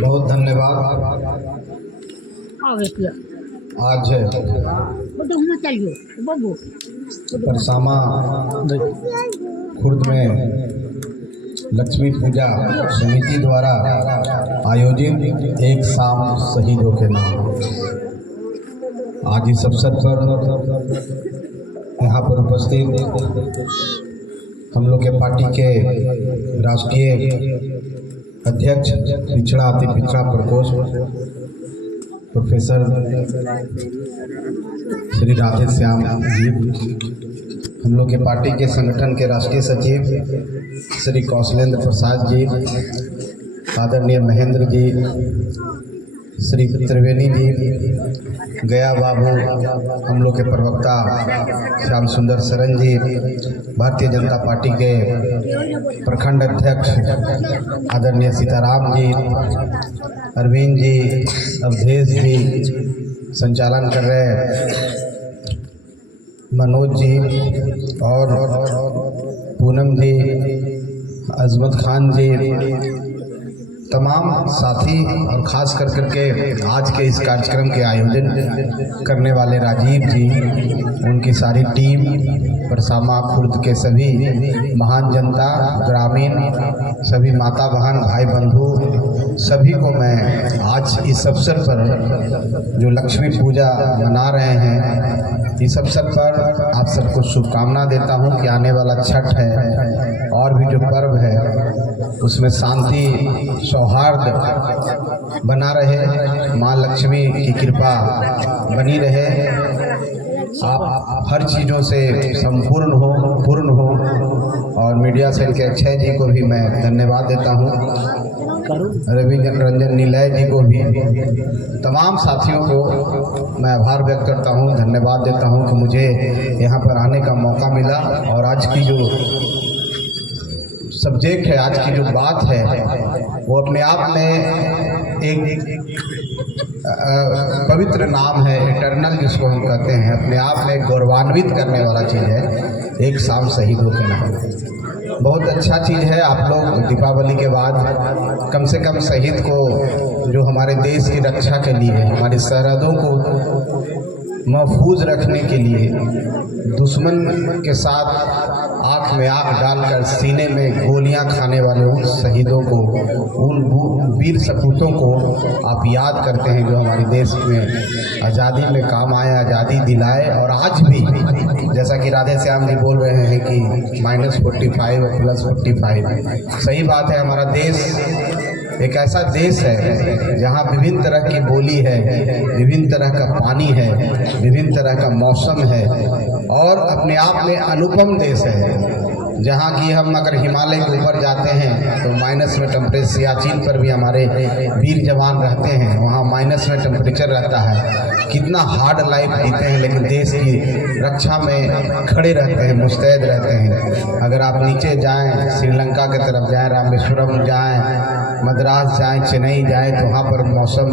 बहुत धन्यवाद। आज परसामा खुर्द में लक्ष्मी पूजा समिति द्वारा आयोजित एक शाम शहीदों के नाम, आज इस अवसर पर यहाँ पर उपस्थित हम लोग के पार्टी के राष्ट्रीय अध्यक्ष पिछड़ा अति पिछड़ा प्रकोष्ठ प्रोफेसर श्री राधे श्याम जी, हम लोग के पार्टी के संगठन के राष्ट्रीय सचिव श्री कौशलेंद्र प्रसाद जी, आदरणीय महेंद्र जी, श्री त्रिवेणी जी, गया बाबू, हम लोग के प्रवक्ता श्याम सुंदर सरन जी, भारतीय जनता पार्टी के प्रखंड अध्यक्ष आदरणीय सीताराम जी, अरविंद जी, अवधेश जी, संचालन कर रहे मनोज जी और पूनम जी, अजमत खान जी, तमाम साथी और ख़ास कर करके आज के इस कार्यक्रम के आयोजन करने वाले राजीव जी, उनकी सारी टीम, परसामा खुर्द के सभी महान जनता, ग्रामीण सभी माता बहन भाई बंधु, सभी को मैं आज इस अवसर पर जो लक्ष्मी पूजा मना रहे हैं, इस अवसर पर आप सबको शुभकामना देता हूं कि आने वाला छठ है और भी जो पर्व है उसमें शांति सौहार्द बना रहे, माँ लक्ष्मी की कृपा बनी रहे, आप हर चीज़ों से संपूर्ण हो, पूर्ण हो। और मीडिया सेल के अक्षय जी को भी मैं धन्यवाद देता हूँ, रवि रंजन निलय जी को भी, तमाम साथियों को मैं आभार व्यक्त करता हूँ, धन्यवाद देता हूँ कि मुझे यहाँ पर आने का मौका मिला। और आज की जो सब्जेक्ट है, आज की जो बात है, वो अपने आप में एक पवित्र नाम है, इटर्नल जिसको हम कहते हैं, अपने आप में गौरवान्वित करने वाला चीज़ है, एक शाम शहीदों के नाम। बहुत अच्छा चीज़ है, आप लोग दीपावली के बाद कम से कम शहीद को, जो हमारे देश की रक्षा के लिए, हमारी सरहदों को महफूज रखने के लिए, दुश्मन के साथ आँख में आँख डालकर सीने में गोलियां खाने वाले उन शहीदों को, उन वीर सपूतों को आप याद करते हैं, जो हमारे देश में आज़ादी में काम आए, आज़ादी दिलाए। और आज भी जैसा कि राधे श्याम जी बोल रहे हैं कि -45 और +45, सही बात है। हमारा देश एक ऐसा देश है जहाँ विभिन्न तरह की बोली है, विभिन्न तरह का पानी है, विभिन्न तरह का मौसम है, और अपने आप में अनुपम देश है, जहाँ की हम अगर हिमालय के ऊपर जाते हैं तो माइनस में टेम्परेचर, सियाचिन पर भी हमारे वीर जवान रहते हैं, वहाँ माइनस में टेम्परेचर रहता है, कितना हार्ड लाइफ जीते हैं, लेकिन देश की रक्षा में खड़े रहते हैं, मुस्तैद रहते हैं। अगर आप नीचे जाएं, श्रीलंका की तरफ जाएं, रामेश्वरम जाएं, मद्रास जाएं, चेन्नई जाएं, तो वहाँ पर मौसम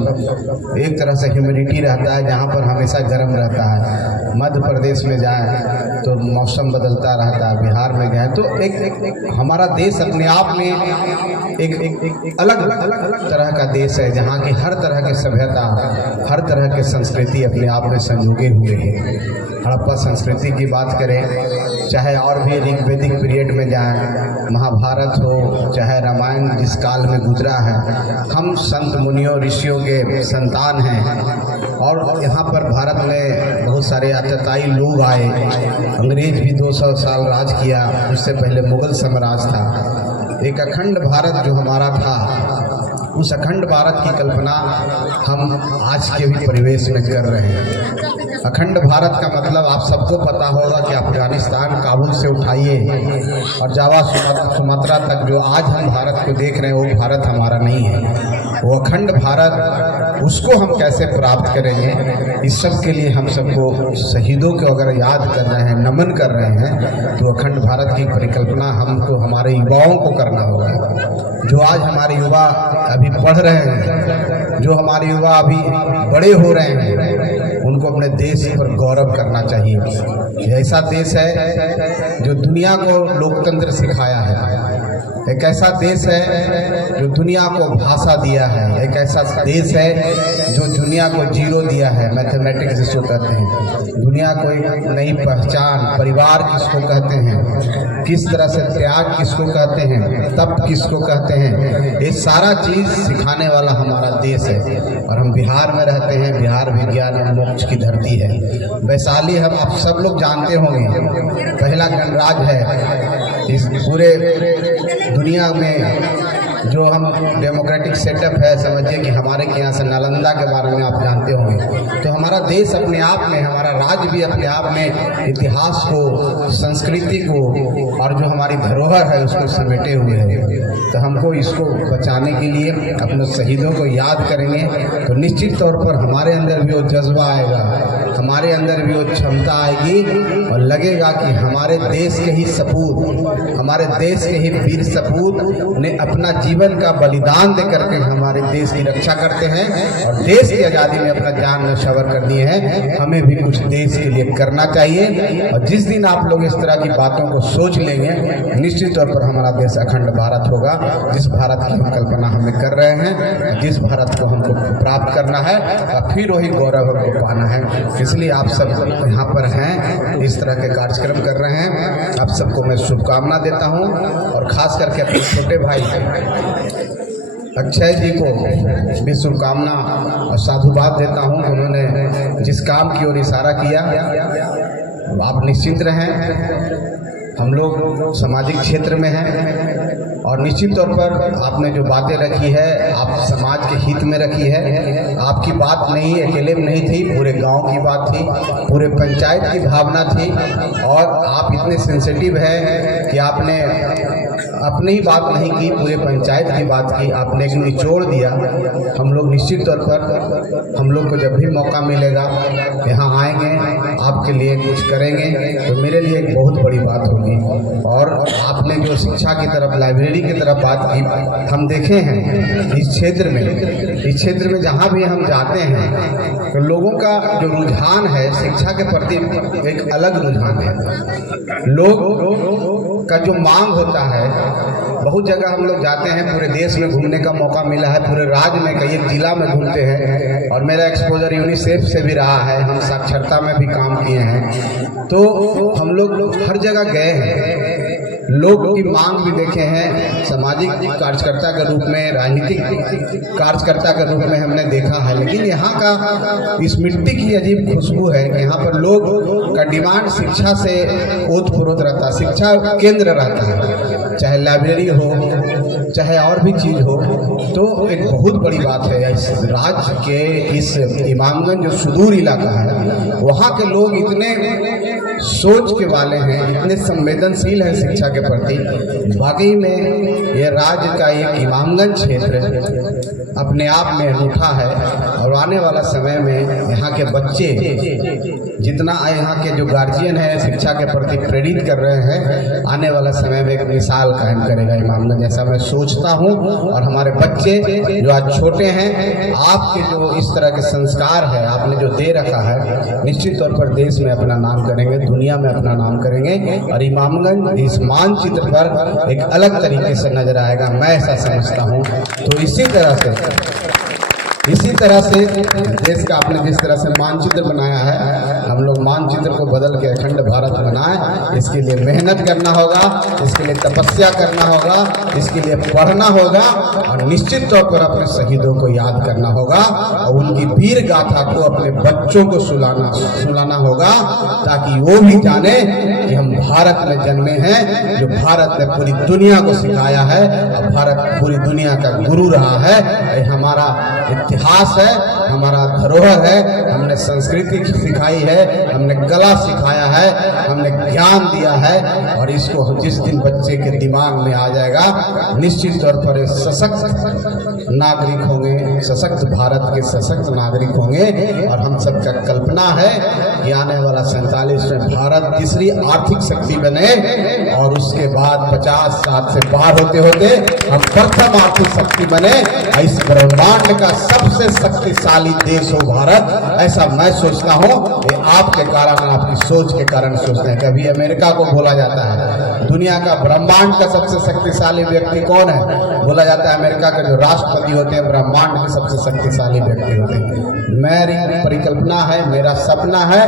एक तरह से ह्यूमिडिटी रहता है, जहाँ पर हमेशा गर्म रहता है। मध्य प्रदेश में जाएं तो मौसम बदलता रहता है, बिहार में गए तो एक हमारा देश अपने आप में एक अलग तरह का देश है, जहाँ की हर तरह की सभ्यता, हर तरह की संस्कृति अपने आप में संजोगे हुए हैं। हड़प्पा संस्कृति की बात करें, चाहे और भी ऋग्वेदिक पीरियड में जाएं, महाभारत हो, चाहे रामायण जिस काल में गुजरा है, हम संत मुनियों ऋषियों के संतान हैं। और यहाँ पर भारत में बहुत सारे आतताई लोग आए, अंग्रेज भी 200 साल राज किया, उससे पहले मुगल साम्राज्य था। एक अखंड भारत जो हमारा था, उस अखंड भारत की कल्पना हम आज के भी परिवेश में कर रहे हैं। अखंड भारत का मतलब आप सबको पता होगा कि अफगानिस्तान काबुल से उठाइए और जावा सुमात्रा तक जो आज हम भारत को देख रहे हैं, वो भारत हमारा नहीं है। वो अखंड भारत, उसको हम कैसे प्राप्त करेंगे, इस सब के लिए हम सबको शहीदों को अगर याद कर रहे हैं, नमन कर रहे हैं, तो अखंड भारत की परिकल्पना हमको, हमारे युवाओं को करना होगा। जो आज हमारे युवा अभी पढ़ रहे हैं, जो हमारे युवा अभी बड़े हो रहे हैं, उनको अपने देश पर गौरव करना चाहिए। ये ऐसा देश है जो दुनिया को लोकतंत्र सिखाया है, एक ऐसा देश है जो दुनिया को भाषा दिया है, एक ऐसा देश है जो दुनिया को जीरो दिया है, मैथमेटिक्स जिसको कहते हैं, दुनिया को एक नई पहचान, परिवार किसको कहते हैं, किस तरह से त्याग किसको कहते हैं, तप किसको कहते हैं, ये सारा चीज़ सिखाने वाला हमारा देश है। और हम बिहार में रहते हैं, बिहार विज्ञान और मोक्ष की धरती है। वैशाली हम आप सब लोग जानते होंगे, पहला गणराज्य है इस पूरे दुनिया में। जो हम डेमोक्रेटिक सेटअप है, समझिए कि हमारे के यहाँ से नालंदा के बारे में आप जानते होंगे। तो हमारा देश अपने आप में, हमारा राज्य भी अपने आप में इतिहास को, संस्कृति को और जो हमारी धरोहर है उसको समेटे हुए है। तो हमको इसको बचाने के लिए अपने शहीदों को याद करेंगे तो निश्चित तौर पर हमारे अंदर भी वो जज्बा आएगा, हमारे अंदर भी वो क्षमता आएगी और लगेगा कि हमारे देश के ही सपूत, हमारे देश के ही वीर सपूत ने अपना जीवन का बलिदान दे करके हमारे देश की रक्षा करते हैं और देश की आज़ादी में अपना जान न्यौछावर कर दिए हैं। हमें भी कुछ देश के लिए करना चाहिए और जिस दिन आप लोग इस तरह की बातों को सोच लेंगे, निश्चित तौर पर हमारा देश अखंड भारत होगा। जिस भारत की हम कल्पना हमें कर रहे हैं, जिस भारत को हमको प्राप्त करना है और फिर वही गौरव हमको पाना है। इसलिए आप सब यहाँ पर हैं, इस तरह के कार्यक्रम कर रहे हैं, आप सबको मैं शुभकामना देता हूँ और ख़ास करके अपने छोटे भाई अक्षय जी को भी शुभकामना और साधुवाद देता हूँ। उन्होंने जिस काम की ओर इशारा किया, आप निश्चिंत रहें। हम लोग सामाजिक क्षेत्र में हैं और निश्चित तौर पर आपने जो बातें रखी है, आप समाज के हित में रखी है। आपकी बात नहीं अकेले में नहीं थी, पूरे गांव की बात थी, पूरे पंचायत की भावना थी और आप इतने सेंसिटिव हैं कि आपने अपनी ही बात नहीं की, पूरे पंचायत की बात की, आपने एक निचोड़ दिया। हम लोग निश्चित तौर पर, हम लोग को जब भी मौका मिलेगा यहाँ आएंगे, आपके लिए कुछ करेंगे, तो मेरे लिए एक बहुत बड़ी बात होगी। और आपने जो शिक्षा की तरफ, लाइब्रेरी की तरफ बात की, हम देखे हैं इस क्षेत्र में जहाँ भी हम जाते हैं तो लोगों का जो रुझान है शिक्षा के प्रति एक अलग रुझान है। लोग का जो मांग होता है, बहुत जगह हम लोग जाते हैं, पूरे देश में घूमने का मौका मिला है, पूरे राज्य में कई एक जिला में घूमते हैं और मेरा एक्सपोजर यूनिसेफ से भी रहा है, हम साक्षरता में भी काम किए हैं। तो हम लोग हर जगह गए हैं, लोग की मांग भी देखे हैं, सामाजिक कार्यकर्ता के रूप में, राजनीतिक कार्यकर्ता के रूप में हमने देखा है। लेकिन यहाँ का इस मिट्टी की अजीब खुशबू है कि यहाँ पर लोग का डिमांड शिक्षा से ओतप्रोत रहता है, शिक्षा केंद्र रहता है, चाहे लाइब्रेरी हो, चाहे और भी चीज़ हो। तो एक बहुत बड़ी बात है इस राज्य के, इस इमामगंज जो सुदूर इलाका है, वहाँ के लोग इतने सोच के वाले हैं, इतने संवेदनशील हैं शिक्षा के प्रति। वाकई में ये राज्य का एक इमामगंज क्षेत्र अपने आप में अनूठा है और आने वाला समय में यहाँ के बच्चे जितना यहाँ के जो गार्जियन हैं शिक्षा के प्रति प्रेरित कर रहे हैं, आने वाला समय में एक मिसाल कायम करेगा इमामगंज, ऐसा मैं सोचता हूँ। और हमारे बच्चे जो आज छोटे हैं, आपके जो इस तरह के संस्कार है आपने जो दे रखा है, निश्चित तौर पर देश में अपना नाम करेंगे, दुनिया में अपना नाम करेंगे और इमामगंज इस मानचित्र पर एक अलग तरीके से नजर आएगा, मैं ऐसा समझता हूँ। तो इसी तरह से देश का आपने जिस तरह से मानचित्र बनाया है, हम लोग मानचित्र को बदल के अखंड भारत बनाएं। इसके लिए मेहनत करना होगा, इसके लिए तपस्या करना होगा, इसके लिए पढ़ना होगा और निश्चित तौर पर अपने शहीदों को याद करना होगा और उनकी वीर गाथा को अपने बच्चों को सुनाना होगा, ताकि वो भी जाने कि हम भारत में जन्मे हैं, जो भारत ने पूरी दुनिया को सिखाया है और भारत पूरी दुनिया का गुरु रहा है। ये हमारा इतिहास है, हमारा धरोहर है, हमने संस्कृति सिखाई है, हमने कला सिखाया है, हमने ज्ञान दिया है और इसको जिस दिन बच्चे के दिमाग में आ जाएगा, निश्चित तौर पर सशक्त नागरिक होंगे, सशक्त भारत के सशक्त नागरिक होंगे। और हम सबका कल्पना है कि आने वाला 47 में भारत तीसरी आर्थिक शक्ति बने और उसके बाद 50 साल से पार होते होते हम प्रथम आर्थिक शक्ति बने। इस ब्रह्मांड का सबसे शक्तिशाली देश हो भारत, ऐसा मैं सोचता हूँ। ये आपके कारण, आपकी सोच के कारण सोचते हैं। कभी अमेरिका को बोला जाता है दुनिया का ब्रह्मांड का सबसे शक्तिशाली व्यक्ति कौन है, बोला जाता है अमेरिका के जो राष्ट्रपति होते हैं ब्रह्मांड के सबसे शक्तिशाली व्यक्ति होते हैं। मेरी परिकल्पना है, मेरा सपना है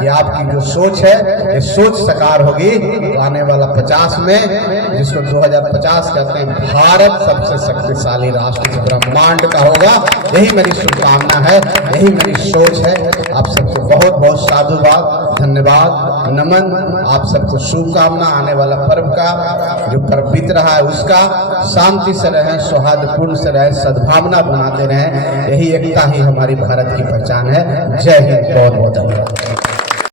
कि आपकी जो सोच है ये सोच साकार होगी तो आने वाला 50 में, जिसको 2050 कहते हैं, भारत सबसे शक्तिशाली राष्ट्र इस ब्रह्मांड का होगा। यही मेरी शुभकामना है, यही मेरी सोच है। आप सबको बहुत बहुत साधुवाद, धन्यवाद, नमन। आप सबको शुभकामना आने वाला पर्व का, जो पर्व बीत रहा है उसका शांति से रहे, सौहार्दपूर्ण से रहे, सद्भावना बनाते रहे। यही एकता ही हमारी भारत की पहचान है। जय हिंद, बहुत बहुत धन्यवाद।